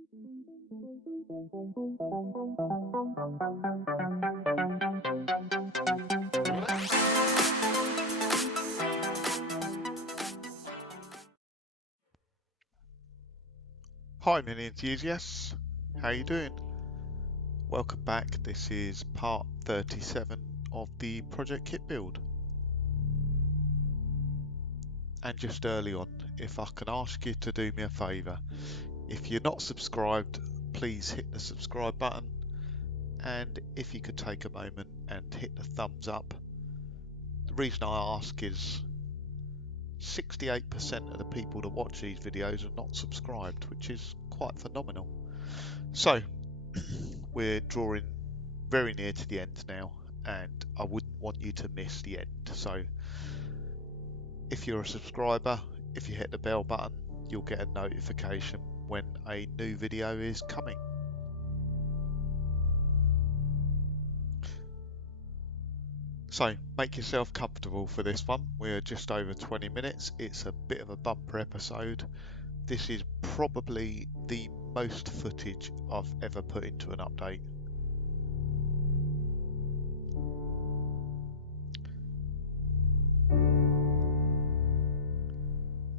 Hi mini enthusiasts, how you doing? Welcome back. This is part 37 of the project kit build. And just early on, if I can ask you to do me a favour, if you're not subscribed, please hit the subscribe button, and if you could take a moment and hit the thumbs up. The reason I ask is 68% of the people that watch these videos are not subscribed, which is quite phenomenal. So we're drawing very near to the end now, and I wouldn't want you to miss the end. So if you're a subscriber, if you hit the bell button, you'll get a notification when a new video is coming. So make yourself comfortable for this one. We're just over 20 minutes. It's a bit of a bumper episode. This is probably the most footage I've ever put into an update.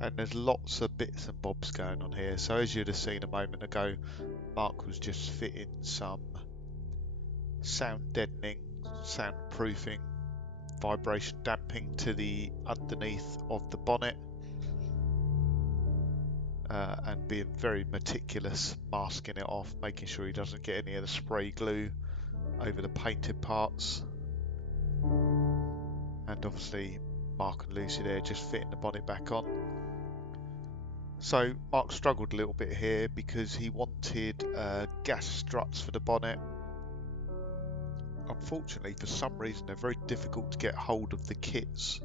And there's lots of bits and bobs going on here. So as you'd have seen a moment ago, Mark was just fitting some sound deadening, sound proofing, vibration damping to the underneath of the bonnet, and being very meticulous, masking it off, making sure he doesn't get any of the spray glue over the painted parts. And obviously Mark and Lucy there just fitting the bonnet back on. So Mark struggled a little bit here because he wanted gas struts for the bonnet. Unfortunately, for some reason, they're very difficult to get hold of the kits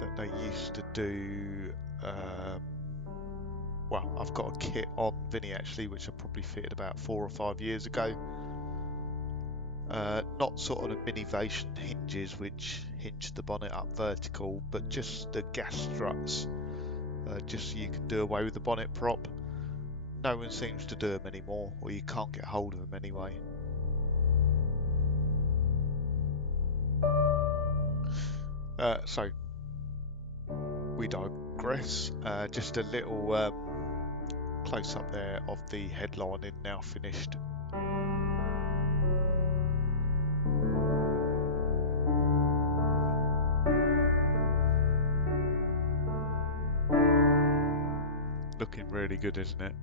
that they used to do. Well, I've got a kit on Vinny actually, which I probably fitted about 4 or 5 years ago. Not sort of the minivation hinges which hinge the bonnet up vertical, but just the gas struts, just so you can do away with the bonnet prop. No one seems to do them anymore, or you can't get hold of them anyway. So we digress. Just a little close up there of the headlining now finished. Looking really good, isn't it?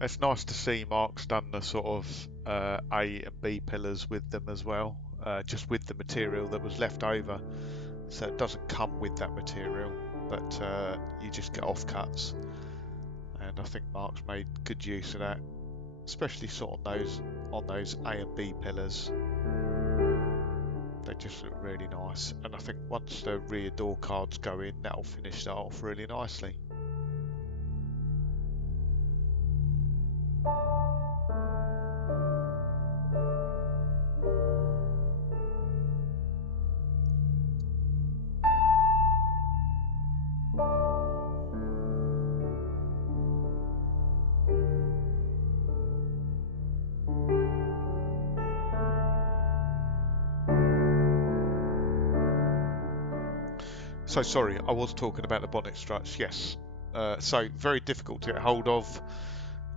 It's nice to see Mark's done the sort of A and B pillars with them as well, just with the material that was left over. So it doesn't come with that material, but you just get offcuts. And I think Mark's made good use of that, especially sort of on those A and B pillars. They just look really nice. And I think once the rear door cards go in, that'll finish that off really nicely. So sorry, I was talking about the bonnet struts, yes. So very difficult to get hold of.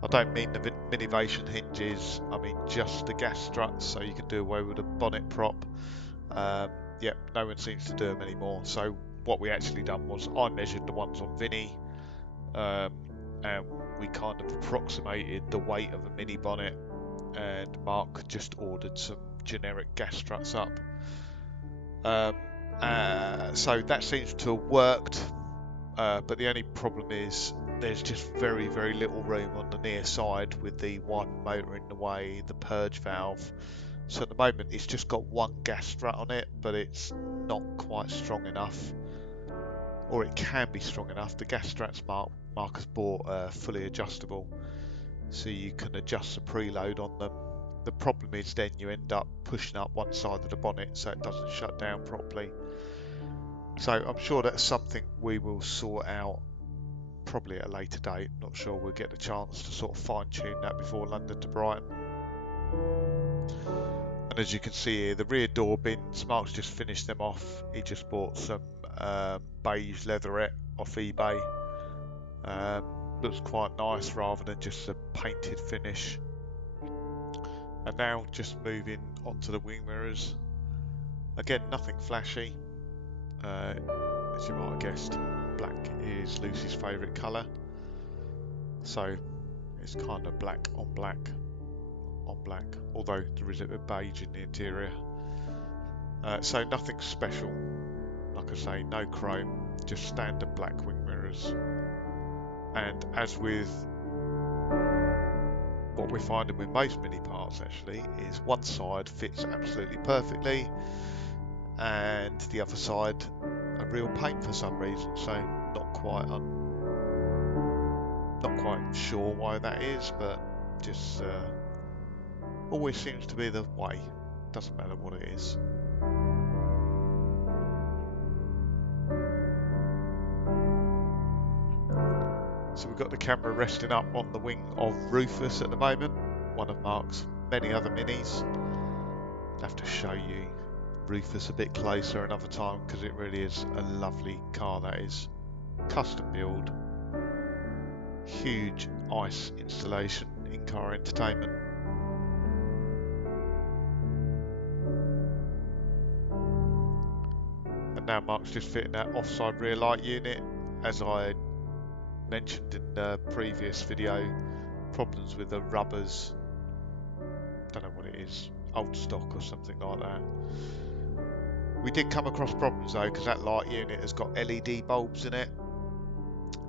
I don't mean the minivation hinges, I mean just the gas struts, so you can do away with the bonnet prop. Yeah, no one seems to do them anymore. So what we actually done was I measured the ones on Vinny, and we kind of approximated the weight of a mini bonnet, and Mark just ordered some generic gas struts up. So that seems to have worked, but the only problem is there's just very, very little room on the near side with the wiper motor in the way, the purge valve. So at the moment it's just got one gas strut on it, but it's not quite strong enough, or it can be strong enough. The gas struts Mark has bought fully adjustable, so you can adjust the preload on them. The problem is then you end up pushing up one side of the bonnet so it doesn't shut down properly. So I'm sure that's something we will sort out probably at a later date. Not sure we'll get the chance to sort of fine-tune that before London to Brighton. And as you can see here, the rear door bins, Mark's just finished them off. He just bought some beige leatherette off eBay. Looks quite nice rather than just a painted finish. And now just moving onto the wing mirrors. Again, nothing flashy. As you might have guessed, black is Lucy's favourite colour. So it's kind of black on black on black, although there is a bit of beige in the interior. So nothing special. Like I say, no chrome, just standard black wing mirrors. And as with what we're finding with most mini parts actually, is one side fits absolutely perfectly and the other side a real pain for some reason. So not quite sure why that is, but just always seems to be the way. Doesn't matter what it is. So we've got the camera resting up on the wing of Rufus at the moment, one of Mark's many other minis. I'll have to show you Rufus a bit closer another time because it really is a lovely car. That is custom build, huge ice installation, in-car entertainment. And now Mark's just fitting that offside rear light unit. As I mentioned in the previous video, problems with the rubbers, don't know what it is, old stock or something like that. We did come across problems though, because that light unit has got LED bulbs in it,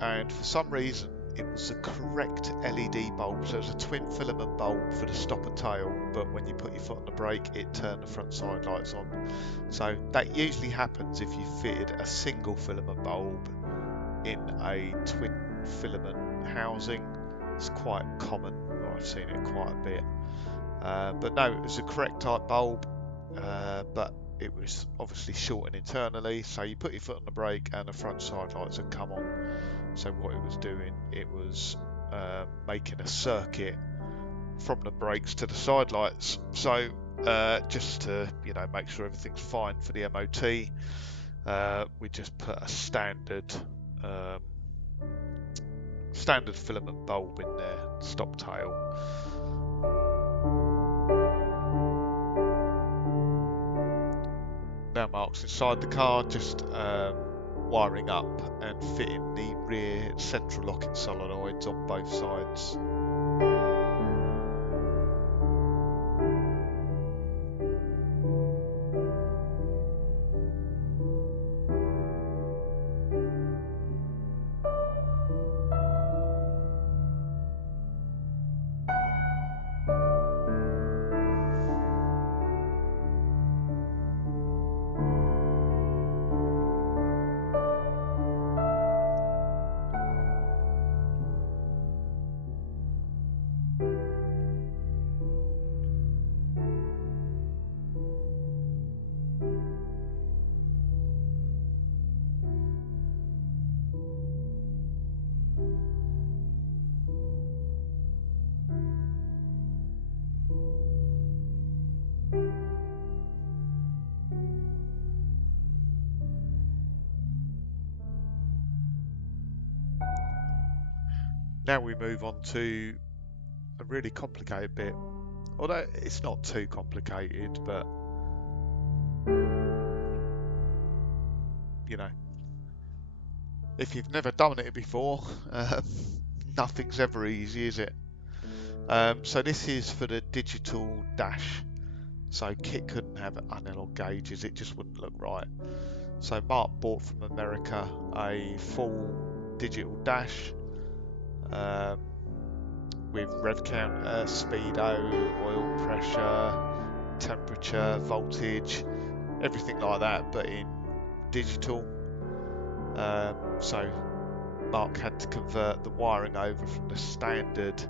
and for some reason it was the correct LED bulb. So it was a twin filament bulb for the stop and tail, but when you put your foot on the brake it turned the front side lights on. So that usually happens if you fitted a single filament bulb in a twin filament housing. It's quite common, or I've seen it quite a bit. But no, it was the correct type bulb, but it was obviously shorting internally, so you put your foot on the brake and the front side lights would come on. So what it was doing, it was making a circuit from the brakes to the side lights. So just to make sure everything's fine for the MOT, we just put a standard filament bulb in there, stop tail. Now Mark's inside the car, just wiring up and fitting the rear central locking solenoids on both sides. Now we move on to a really complicated bit, although it's not too complicated, but if you've never done it before, nothing's ever easy, is it? So this is for the digital dash. So KITT couldn't have analog gauges, it just wouldn't look right. So Mark bought from America a full digital dash with rev counter, speedo, oil pressure, temperature, voltage, everything like that, but in digital. So Mark had to convert the wiring over from the standard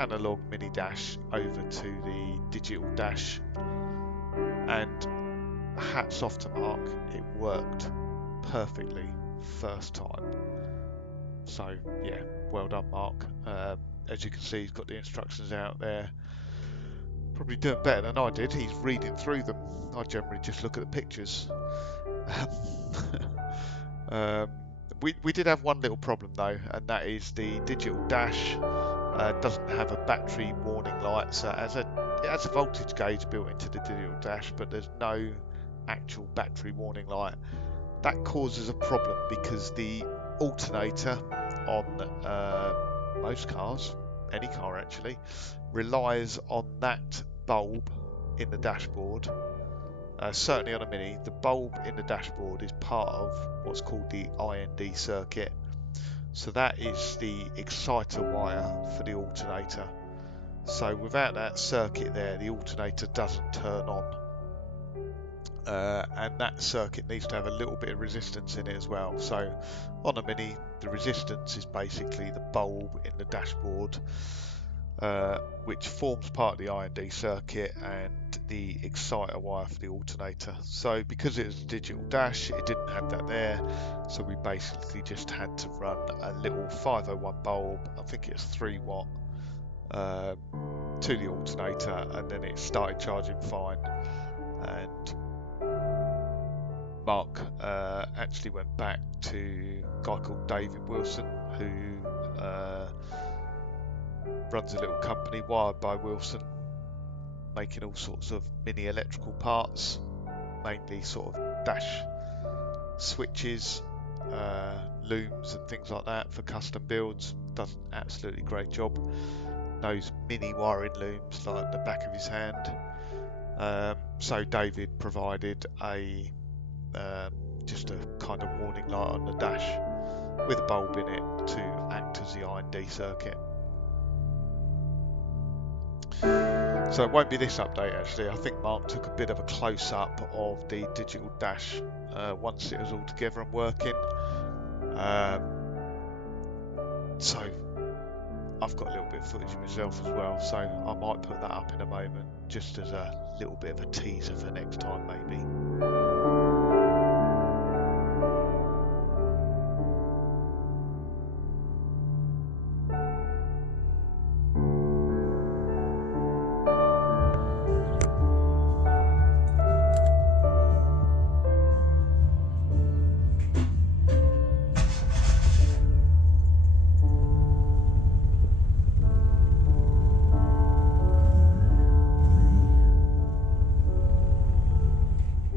analog mini dash over to the digital dash, and hats off to Mark, it worked perfectly first time. So yeah, well done, Mark. As you can see, he's got the instructions out there. Probably doing better than I did. He's reading through them. I generally just look at the pictures. um, we did have one little problem though, and that is the digital dash doesn't have a battery warning light. So it has a voltage gauge built into the digital dash, but there's no actual battery warning light. That causes a problem because the alternator on most cars, any car actually, relies on that bulb in the dashboard. Certainly on a Mini, the bulb in the dashboard is part of what's called the IND circuit. So that is the exciter wire for the alternator. So without that circuit there, the alternator doesn't turn on. And that circuit needs to have a little bit of resistance in it as well. So on a Mini, the resistance is basically the bulb in the dashboard, which forms part of the IND circuit and the exciter wire for the alternator. So because it was a digital dash, it didn't have that there, so we basically just had to run a little 501 bulb, I think it's 3 watt, to the alternator, and then it started charging fine. And Mark actually went back to a guy called David Wilson, who runs a little company, Wired by Wilson, making all sorts of mini electrical parts, mainly sort of dash switches, looms and things like that for custom builds. Does an absolutely great job. Knows mini wiring looms like the back of his hand. So David provided a just a kind of warning light on the dash with a bulb in it to act as the IND circuit. So it won't be this update actually. I think Mark took a bit of a close-up of the digital dash once it was all together and working. So I've got a little bit of footage myself as well, so I might put that up in a moment just as a little bit of a teaser for next time maybe.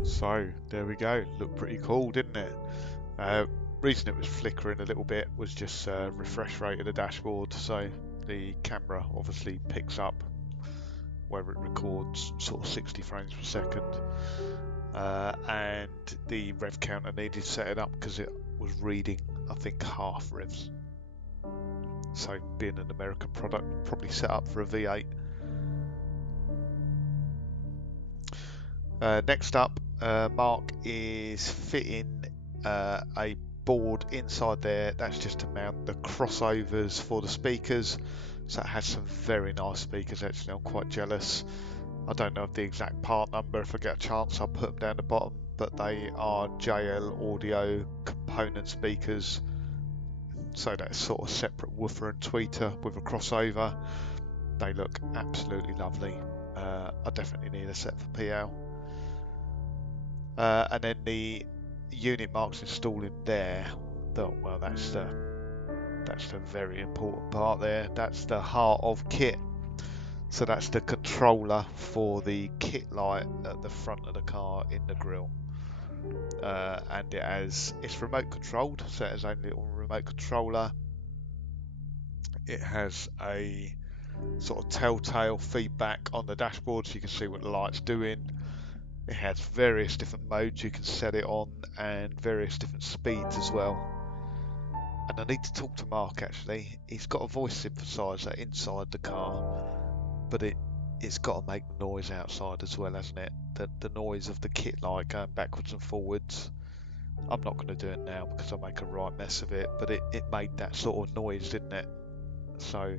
So there we go, looked pretty cool, didn't it? Reason it was flickering a little bit was just refresh rate of the dashboard, so the camera obviously picks up where it records sort of 60 frames per second, and the rev counter needed setting up because it was reading I think half revs, so being an American product, probably set up for a V8. Next up, Mark is fitting a board inside there. That's just to mount the crossovers for the speakers. So it has some very nice speakers actually. I'm quite jealous. I don't know of the exact part number. If I get a chance, I'll put them down the bottom. But they are JL Audio component speakers. So that's sort of separate woofer and tweeter with a crossover. They look absolutely lovely. I definitely need a set for PL. And then the unit Mark's installing there, well, that's the very important part there. That's the heart of KITT. So that's the controller for the KITT light at the front of the car in the grille. And it's remote controlled, so it has only a little remote controller. It has a sort of telltale feedback on the dashboard, so you can see what the light's doing. It has various different modes you can set it on and various different speeds as well. And I need to talk to Mark actually. He's got a voice synthesizer inside the car, but it's got to make noise outside as well, hasn't it? The noise of the KITT light going backwards and forwards. I'm not going to do it now because I make a right mess of it, but it made that sort of noise, didn't it? So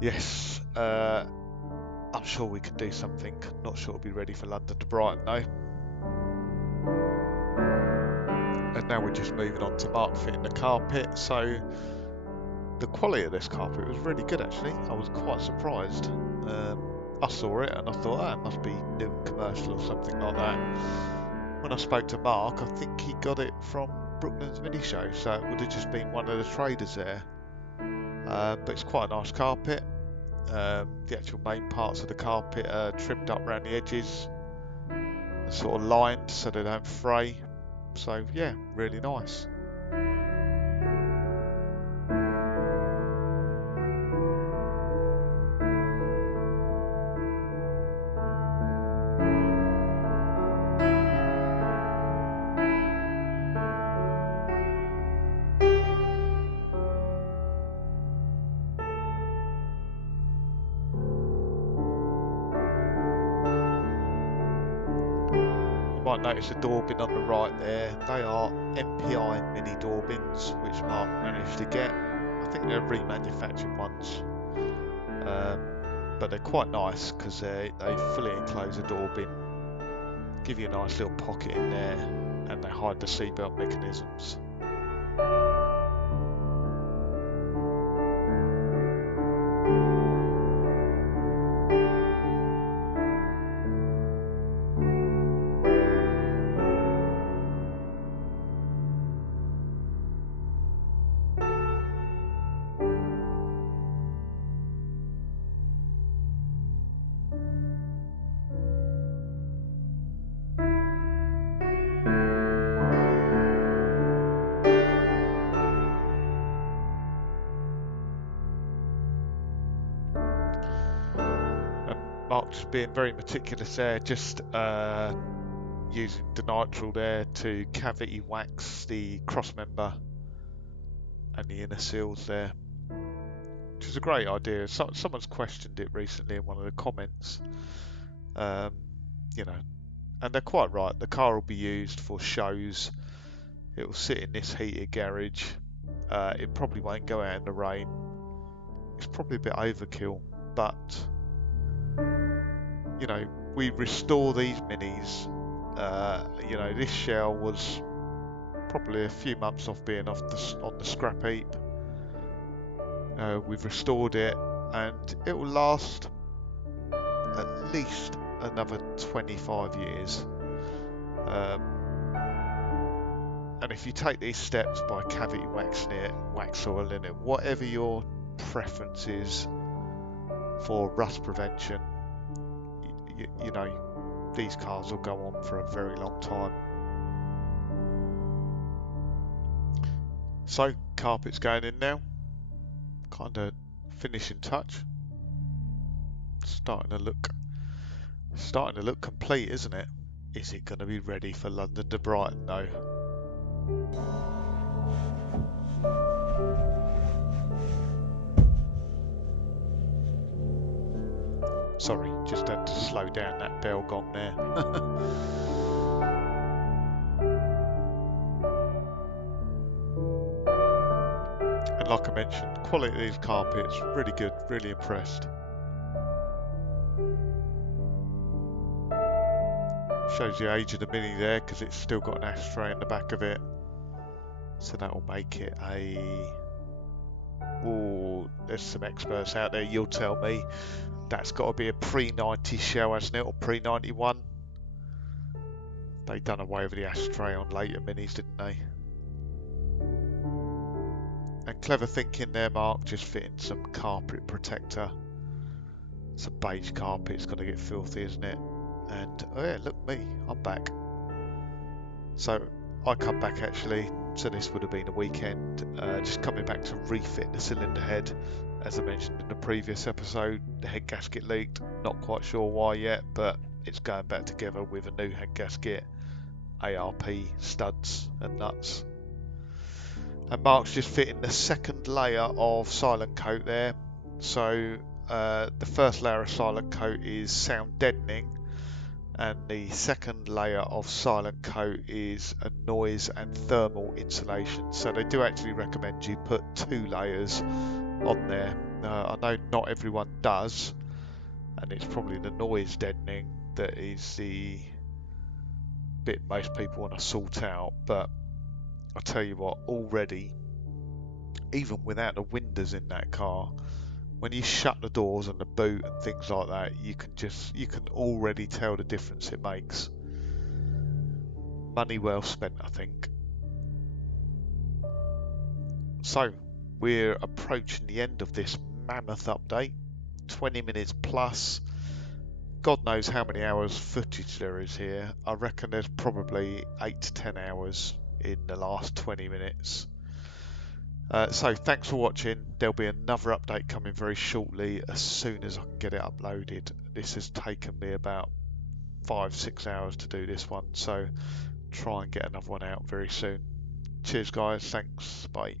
yes, I'm sure we could do something. Not sure it'll be ready for London to Brighton though. And now we're just moving on to Mark fitting the carpet. So the quality of this carpet was really good actually. I was quite surprised. I saw it and I thought, oh, it must be new and commercial or something like that. When I spoke to Mark, I think he got it from Brooklyn's Mini Show, so it would have just been one of the traders there. But it's quite a nice carpet. The actual main parts of the carpet are trimmed up around the edges and sort of lined so they don't fray. So yeah, really nice. You might notice the door bin on the right there. They are MPI mini door bins, which Mark managed to get. I think they're remanufactured ones, but they're quite nice because they fully enclose a door bin, give you a nice little pocket in there, and they hide the seatbelt mechanisms. Mark just being very meticulous there, just using denitrile there to cavity wax the cross member and the inner seals there, which is a great idea. Someone's questioned it recently in one of the comments, you know, and they're quite right. The car will be used for shows. It will sit in this heated garage. It probably won't go out in the rain. It's probably a bit overkill, but you know, we restore these minis. You know, this shell was probably a few months off being on the scrap heap. We've restored it, and it will last at least another 25 years. And if you take these steps by cavity waxing it, wax oiling it, whatever your preference is for rust prevention, you know, these cars will go on for a very long time. So carpet's going in now, kind of finishing touch. Starting to look complete, isn't it? Is it going to be ready for London to Brighton though? Sorry, just had to slow down that bell gong there. And like I mentioned, quality of these carpets, really good, really impressed. Shows the age of the Mini there because it's still got an ashtray in the back of it. So that will make it a... Oh, there's some experts out there, you'll tell me. That's got to be a pre-90 shell, hasn't it, or pre-91? They done away with the ashtray on later Minis, didn't they? And clever thinking there, Mark, just fitting some carpet protector. It's a beige carpet, it's going to get filthy, isn't it? And oh yeah, look me, I'm back. So I come back actually, so this would have been a weekend, just coming back to refit the cylinder head. As I mentioned in the previous episode, the head gasket leaked, not quite sure why yet, but it's going back together with a new head gasket, ARP, studs and nuts. And Mark's just fitting the second layer of silent coat there. So the first layer of silent coat is sound deadening, and the second layer of silent coat is a noise and thermal insulation. So they do actually recommend you put 2 layers on there. I know not everyone does, and it's probably the noise deadening that is the bit most people want to sort out, but I tell you what, already, even without the windows in that car, when you shut the doors and the boot and things like that, you can already tell the difference it makes. Money well spent, I think. So we're approaching the end of this mammoth update, 20 minutes plus. God knows how many hours footage there is here. I reckon there's probably 8 to 10 hours in the last 20 minutes. So thanks for watching. There'll be another update coming very shortly as soon as I can get it uploaded. This has taken me about 5-6 hours to do this one, so try and get another one out very soon. Cheers guys, thanks, bye.